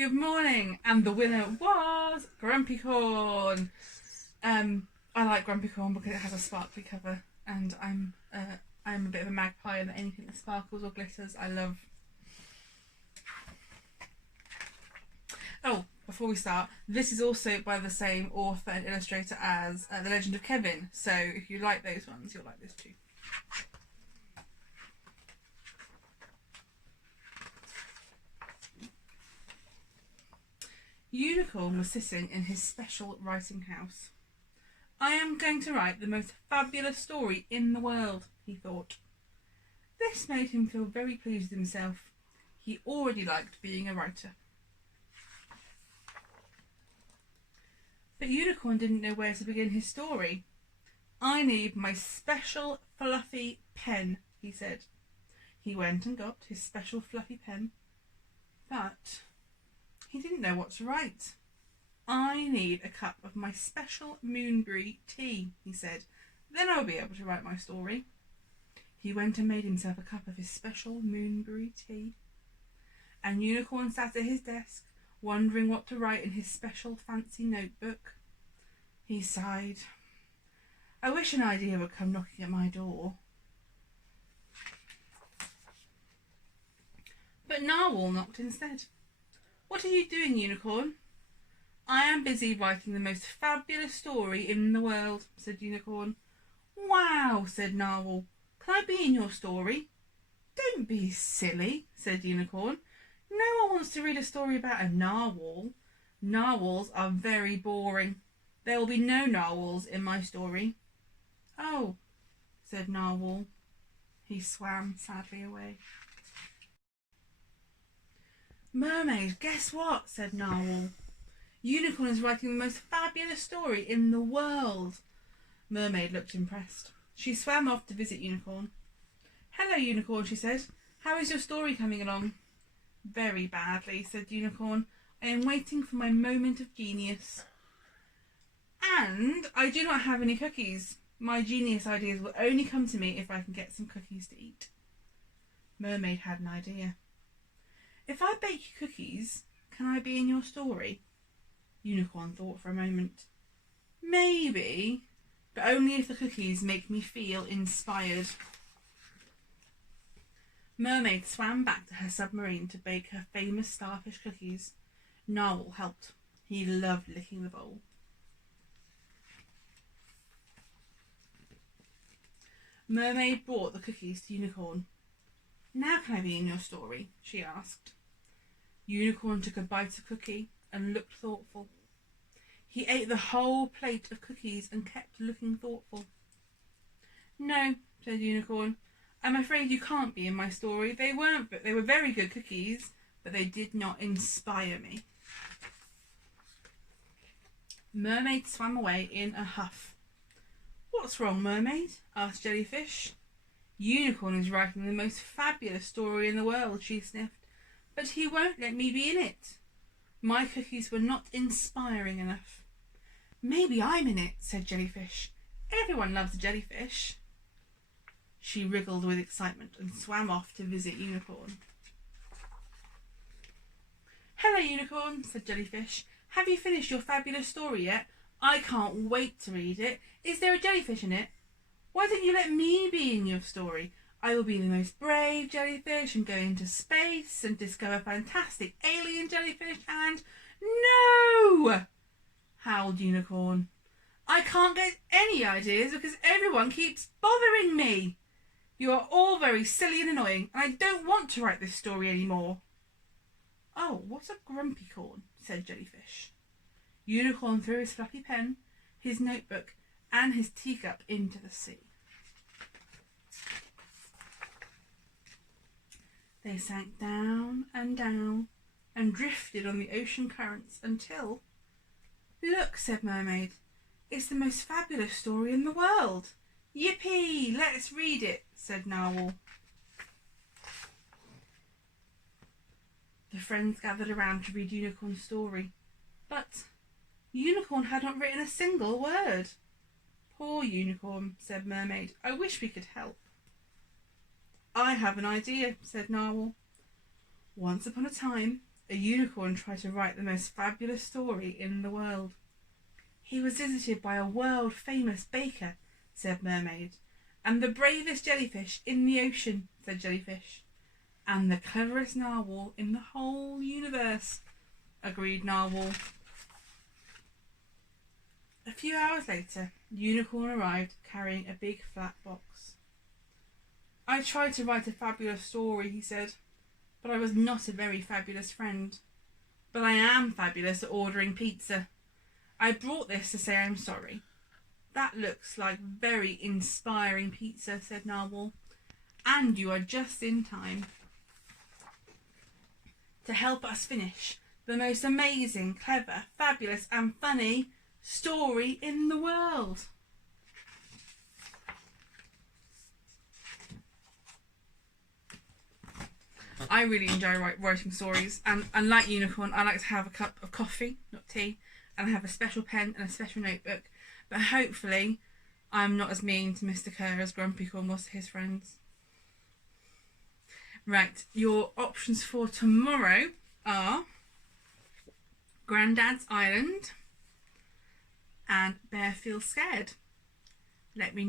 Good morning, and the winner was Grumpycorn. I like Grumpycorn because it has a sparkly cover, and I'm a bit of a magpie, and anything that sparkles or glitters, I love. Oh, before we start, this is also by the same author and illustrator as The Legend of Kevin. So if you like those ones, you'll like this too. Unicorn was sitting in his special writing house. I am going to write the most fabulous story in the world, he thought. This made him feel very pleased with himself. He already liked being a writer. But Unicorn didn't know where to begin his story. I need my special fluffy pen, he said. He went and got his special fluffy pen, but he didn't know what to write. I need a cup of my special moonberry tea, he said. Then I'll be able to write my story. He went and made himself a cup of his special moonberry tea. And Unicorn sat at his desk, wondering what to write in his special fancy notebook. He sighed. I wish an idea would come knocking at my door. But Narwhal knocked instead. What are you doing, Unicorn? I am busy writing the most fabulous story in the world, said Unicorn. Wow, said Narwhal. Can I be in your story? Don't be silly, said Unicorn. No one wants to read a story about a narwhal. Narwhals are very boring. There will be no narwhals in my story. Oh, said Narwhal. He swam sadly away. Mermaid, guess what? Said Narwhal. Unicorn is writing the most fabulous story in the world. Mermaid looked impressed. She swam off to visit Unicorn. Hello, Unicorn, she said. How is your story coming along? Very badly, said Unicorn. I am waiting for my moment of genius. And I do not have any cookies. My genius ideas will only come to me if I can get some cookies to eat. Mermaid had an idea. If I bake you cookies, can I be in your story? Unicorn thought for a moment. Maybe, but only if the cookies make me feel inspired. Mermaid swam back to her submarine to bake her famous starfish cookies. Narwhal helped. He loved licking the bowl. Mermaid brought the cookies to Unicorn. Now can I be in your story? She asked. Unicorn took a bite of cookie and looked thoughtful. He ate the whole plate of cookies and kept looking thoughtful. No, said Unicorn. I'm afraid you can't be in my story. They were very good cookies, but they did not inspire me. Mermaid swam away in a huff. What's wrong, Mermaid? Asked Jellyfish. Unicorn is writing the most fabulous story in the world, she sniffed, but he won't let me be in it. My cookies were not inspiring enough. Maybe I'm in it, said Jellyfish. Everyone loves a jellyfish. She wriggled with excitement and swam off to visit Unicorn. Hello, Unicorn, said Jellyfish. Have you finished your fabulous story yet? I can't wait to read it. Is there a jellyfish in it? Why don't you let me be in your story? I will be the most brave jellyfish and go into space and discover fantastic alien jellyfish and... No! Howled Unicorn. I can't get any ideas because everyone keeps bothering me. You are all very silly and annoying, and I don't want to write this story anymore. Oh, what a Grumpycorn, said Jellyfish. Unicorn threw his fluffy pen, his notebook, and his teacup into the sea. They sank down and drifted on the ocean currents until... Look, said Mermaid, it's the most fabulous story in the world. Yippee! Let's read it, said Narwhal. The friends gathered around to read Unicorn's story, but Unicorn had not written a single word. Poor Unicorn, said Mermaid. I wish we could help. I have an idea, said Narwhal. Once upon a time, a unicorn tried to write the most fabulous story in the world. He was visited by a world-famous baker, said Mermaid. And the bravest jellyfish in the ocean, said Jellyfish. And the cleverest narwhal in the whole universe, agreed Narwhal. A few hours later, Unicorn arrived carrying a big flat box. I tried to write a fabulous story, he said, but I was not a very fabulous friend. But I am fabulous at ordering pizza. I brought this to say I'm sorry. That looks like very inspiring pizza, said Narwhal. And you are just in time to help us finish the most amazing, clever, fabulous and funny story in the world. I really enjoy writing stories, and like Unicorn, I like to have a cup of coffee, not tea, and I have a special pen and a special notebook. But hopefully I'm not as mean to Mr. Kerr as Grumpycorn was to his friends. Right, your options for tomorrow are Grandad's Island and Bear Feels Scared. Let me know